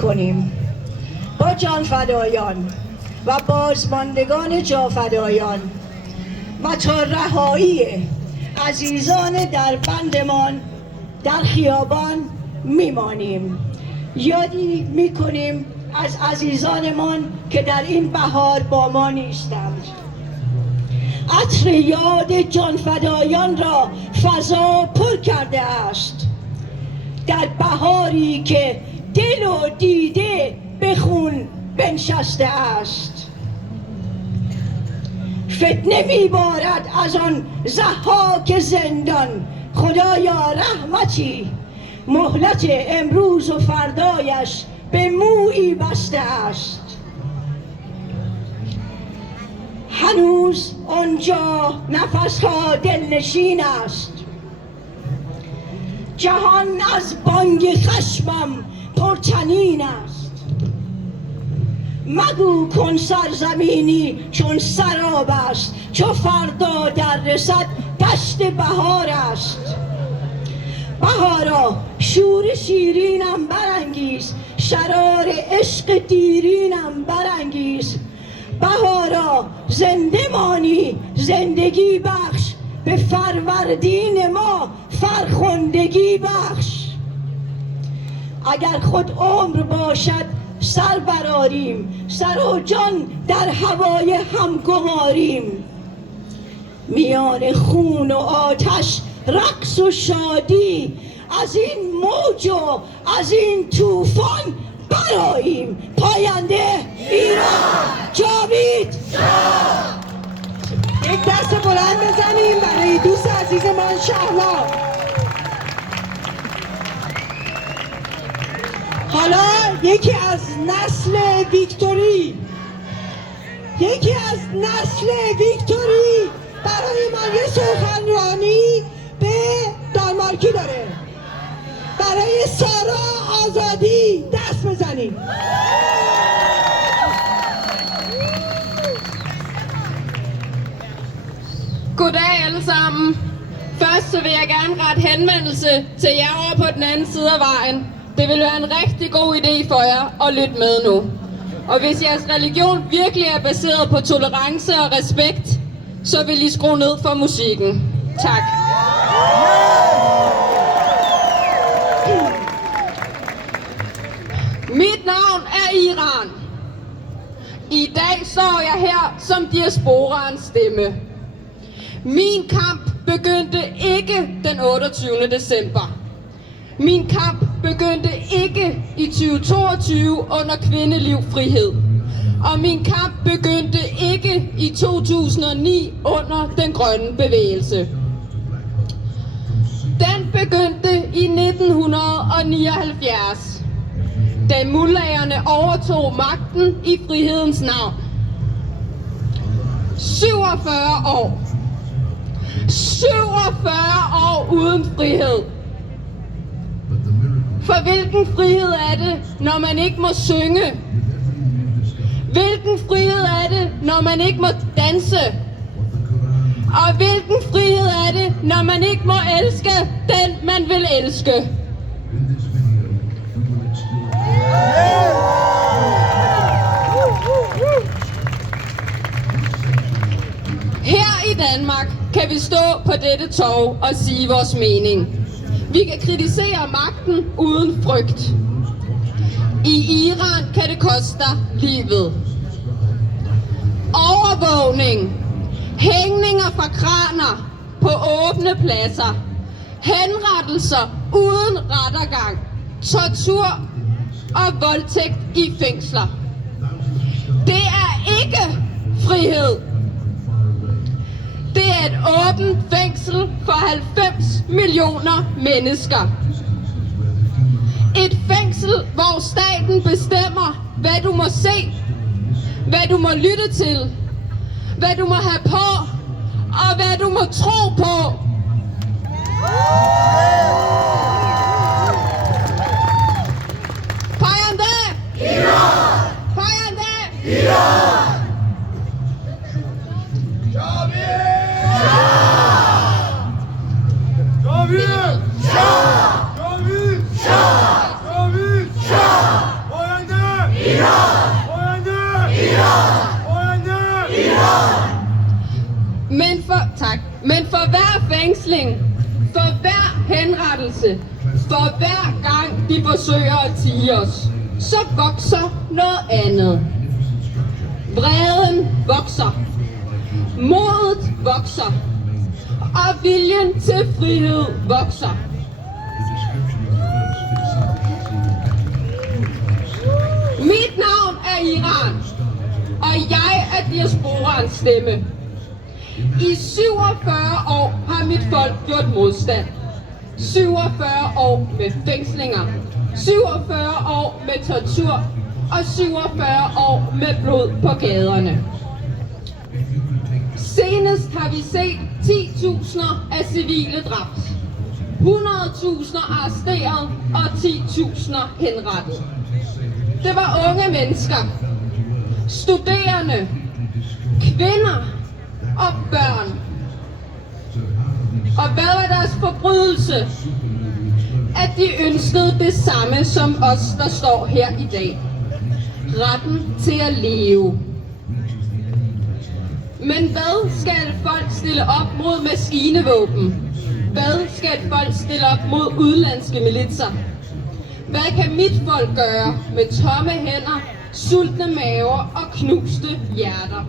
میکنیم با جانفدایان و بازماندگان جانفدایان و تا رهایی عزیزان در بندمان در خیابان میمانیم. یادی میکنیم از عزیزانمان که در این بهار با ما نیستند. عطر یاد جانفدایان را فضا پر کرده است در بهاری که دل و دیده به خون بنشسته است. فتنه میبارد از آن ضحاک زندان، خدایا رحمتی، مهلت امروز و فردایش به مویی بسته است. هنوز آنجا نفسها دلنشین است، جهان از بانگ خشمم پرطنین است. مگو کن سرزمینی چون سراب است، چو فردا در رسد دشت بهار است. بهارا شور شیرینم برانگیز، شرار عشق دیرینم برانگیز. بهارا زنده مانی زندگی بخش، به فروردین ما فرخندگی بخش. اگر خود عمر باشد سر براریم، سر و جان در هوای هم گماریم. میان خون و آتش رقص و شادی، از این موج و از این طوفان برآییم. پاینده ایران جاوید. یک دست بلند بزنیم برای دوست عزیزمان شهلا. حالا یکی از نسل ویکتوری برای ما یه سخنرانی به دانمارکی داره. برای سارا آزادی دست بزنیم. Goddag alle sammen. Først så vil jeg gerne rette henvendelse til jer over på den anden side af vejen. Det vil være en rigtig god idé for jer at lytte med nu. Og hvis jeres religion virkelig er baseret på tolerance og respekt, så vil I skrue ned for musikken. Tak. Mit navn er Iran. I dag står jeg her som diasporaens stemme. Min kamp begyndte ikke den 28. december. Min kamp begyndte ikke i 2022 under Kvindeliv Frihed. Og min kamp begyndte ikke i 2009 under den grønne bevægelse. Den begyndte i 1979, da mullaherne overtog magten i frihedens navn. 47 år. 47 år uden frihed. For hvilken frihed er det, når man ikke må synge? Hvilken frihed er det, når man ikke må danse? Og hvilken frihed er det, når man ikke må elske den, man vil elske? Her i Danmark kan vi stå på dette torv og sige vores mening. Vi kan kritisere magten uden frygt. I Iran kan det koste dig livet. Overvågning, hængninger fra kraner på åbne pladser, henrettelser uden rettergang, tortur og voldtægt i fængsler. Det er ikke frihed. Det er et åbent fængsel for 90 millioner mennesker. Et fængsel, hvor staten bestemmer, hvad du må se, hvad du må lytte til, hvad du må have på, og hvad du må tro på. Payande! Iran! Payande! Iran! Men for hver fængsling, for hver henrettelse, for hver gang de forsøger at tie os, så vokser noget andet. Vreden vokser. Modet vokser. Og viljen til frihed vokser. Mit navn er Iran, og jeg er diasporans stemme. I 47 år har mit folk gjort modstand. 47 år med fængslinger, 47 år med tortur og 47 år med blod på gaderne. Senest har vi set 10.000 af civile dræbt, 100.000 arresteret og 10.000 henrettet. Det var unge mennesker, studerende, kvinder og børn. Og hvad var deres forbrydelse? At de ønskede det samme som os, der står her i dag. Retten til at leve. Men hvad skal folk stille op mod maskinevåben? Hvad skal folk stille op mod udenlandske militser? Hvad kan mit folk gøre med tomme hænder, sultne maver og knuste hjerter?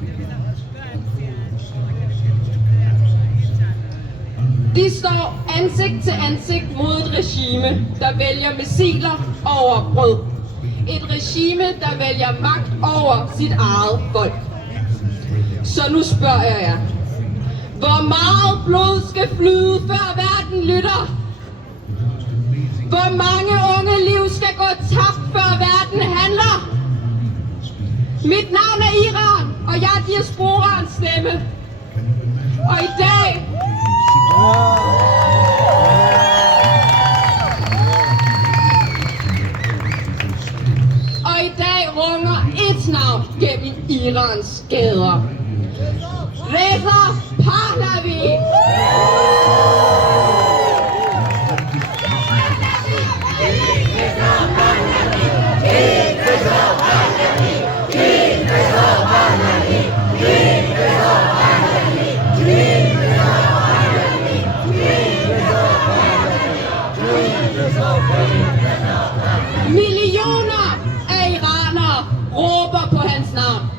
De står ansigt til ansigt mod et regime, der vælger missiler over brød. Et regime, der vælger magt over sit eget folk. Så nu spørger jeg jer. Hvor meget blod skal flyde, før verden lytter? Hvor mange unge liv skal gå tabt, før verden handler? Mit navn er Iran, og jeg er diasporans stemme. Og i dag... runger et navn gennem Irans gader. Reza Pahlavi! Millioner af iranere råber på hans navn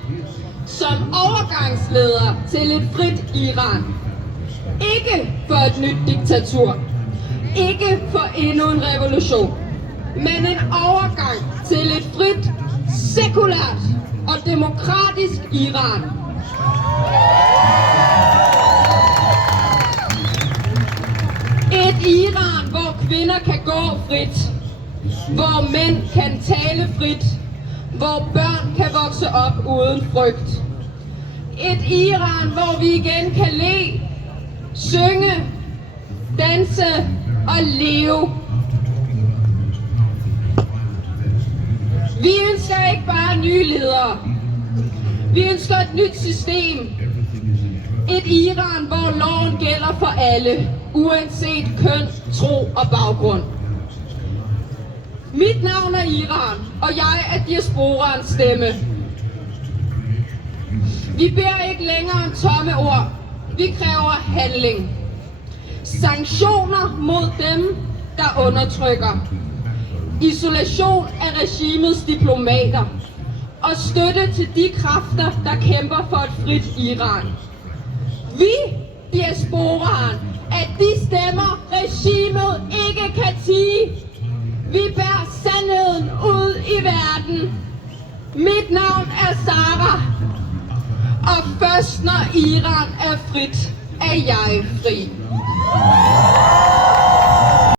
som overgangsleder til et frit Iran. Ikke for et nyt diktatur, ikke for endnu en revolution, men en overgang til et frit, sekulært og demokratisk Iran. Et Iran, hvor kvinder kan gå frit, hvor mænd kan tale frit, hvor børn kan vokse op uden frygt. Et Iran, hvor vi igen kan le, synge, danse og leve. Vi ønsker ikke bare nye ledere. Vi ønsker et nyt system. Et Iran, hvor loven gælder for alle, uanset køn, tro og baggrund. Mit navn er Iran, og jeg er diasporans stemme. Vi beder ikke længere om tomme ord. Vi kræver handling. Sanktioner mod dem, der undertrykker. Isolation af regimets diplomater. Og støtte til de kræfter, der kæmper for et frit Iran. Vi, diasporaen, at de stemmer, regimet ikke kan tie. Vi bærer sandheden ud i verden. Mit navn er Sara. Og først når Iran er frit, er jeg fri.